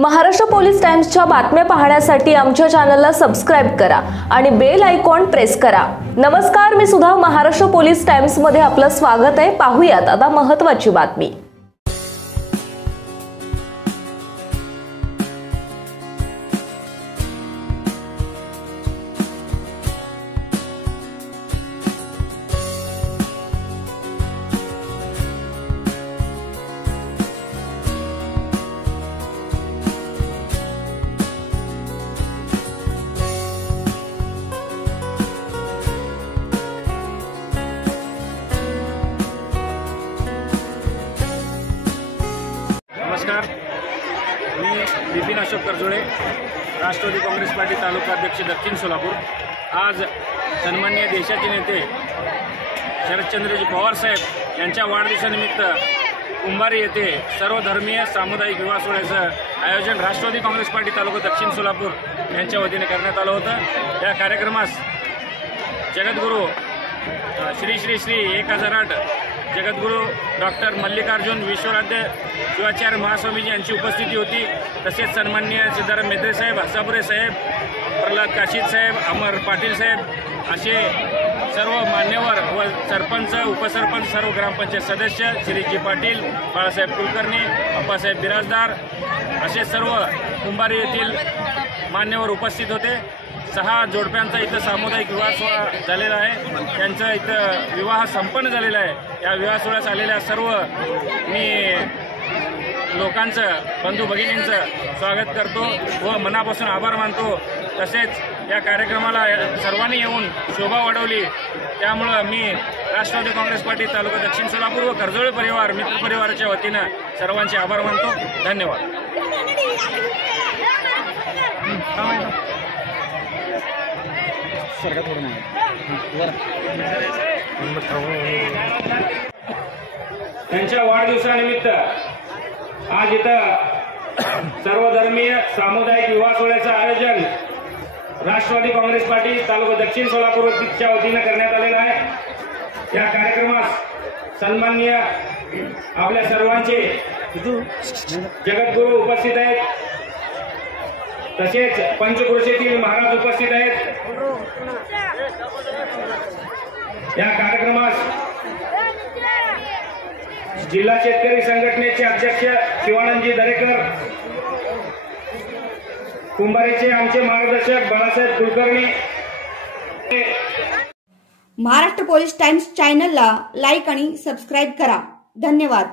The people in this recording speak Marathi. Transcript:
महाराष्ट्र पोलीस टाइम्सच्या बातम्या पाहण्यासाठी आमच्या चॅनलला सबस्क्राइब करा आणि बेल आयकॉन प्रेस करा। नमस्कार, मी सुद्धा महाराष्ट्र पोलीस टाइम्स मध्ये आपलं स्वागत आहे। पाहूयात आता महत्त्वाची बातमी। नमस्कार, मी विपिन अशोक करजोळे, राष्ट्रवादी काँग्रेस पार्टी तालुका अध्यक्ष दक्षिण सोलापूर। आज सन्माननीय देशाचे नेते शरदचंद्रजी पवार साहेब यांच्या वाढदिवसानिमित्त कुंभारी येथे सर्वधर्मीय सामुदायिक विवाह सोहळ्याचं आयोजन राष्ट्रवादी काँग्रेस पार्टी तालुका दक्षिण सोलापूर यांच्या वतीने करण्यात आलं होतं। या कार्यक्रमास जगद्गुरू श्री श्री श्री 1008 जगद्गुरू डॉक्टर मल्लिकार्जुन विश्वराध्य शिवाचार्य महास्वामीजी यांची उपस्थिती होती। तसेच सन्माननीय सिद्धाराम मेत्रे साहेब, हसापुरे साहेब, प्रल्हाद काशीद साहेब, अमर पाटील साहेब असे सर्व मान्यवर व सरपंच, उपसरपंच, सर्व ग्रामपंचायत सदस्य, श्रीजी पाटील, बाळासाहेब कुलकर्णी, अप्पासाहेब बिराजदार असे सर्व कुंभारी येथील मान्यवर उपस्थित होते। 6 जोडप्यांचा इथं सामुदायिक विवाह सोहळा झालेला आहे। त्यांचा इथं विवाह संपन्न झालेला आहे। या विवाह सोहळ्यास आलेल्या सर्व मी लोकांचं, बंधू भगिनींचं स्वागत करतो व मनापासून आभार मानतो। तसेच या कार्यक्रमाला सर्वांनी येऊन शोभा वाढवली, त्यामुळं मी राष्ट्रवादी काँग्रेस पार्टी तालुका दक्षिण सोलापूर व करजोळे परिवार, मित्र परिवाराच्या वतीनं सर्वांचे आभार मानतो। धन्यवाद। त्यांच्या वाढदिवसानिमित्त आज इथं सर्वधर्मीय सामुदायिक विवाह सोहळ्याचं आयोजन राष्ट्रवादी काँग्रेस पार्टी तालुका दक्षिण सोलापूरच्या वतीनं करण्यात आलेलं आहे। या कार्यक्रमास सन्माननीय आपल्या सर्वांचे जगद्गुरू उपस्थित आहेत। तसेच पंचक्रोशीतील महाराज उपस्थित आहेत। या कार्यक्रमास जिल्हा शेतकरी संघटनेचे अध्यक्ष शिवानंदजी दरेकर, कुंभारीचे आमचे मार्गदर्शक बाळासाहेब कुलकर्णी। महाराष्ट्र पोलीस टाइम्स चॅनलला लाईक आणि सबस्क्राइब करा। धन्यवाद।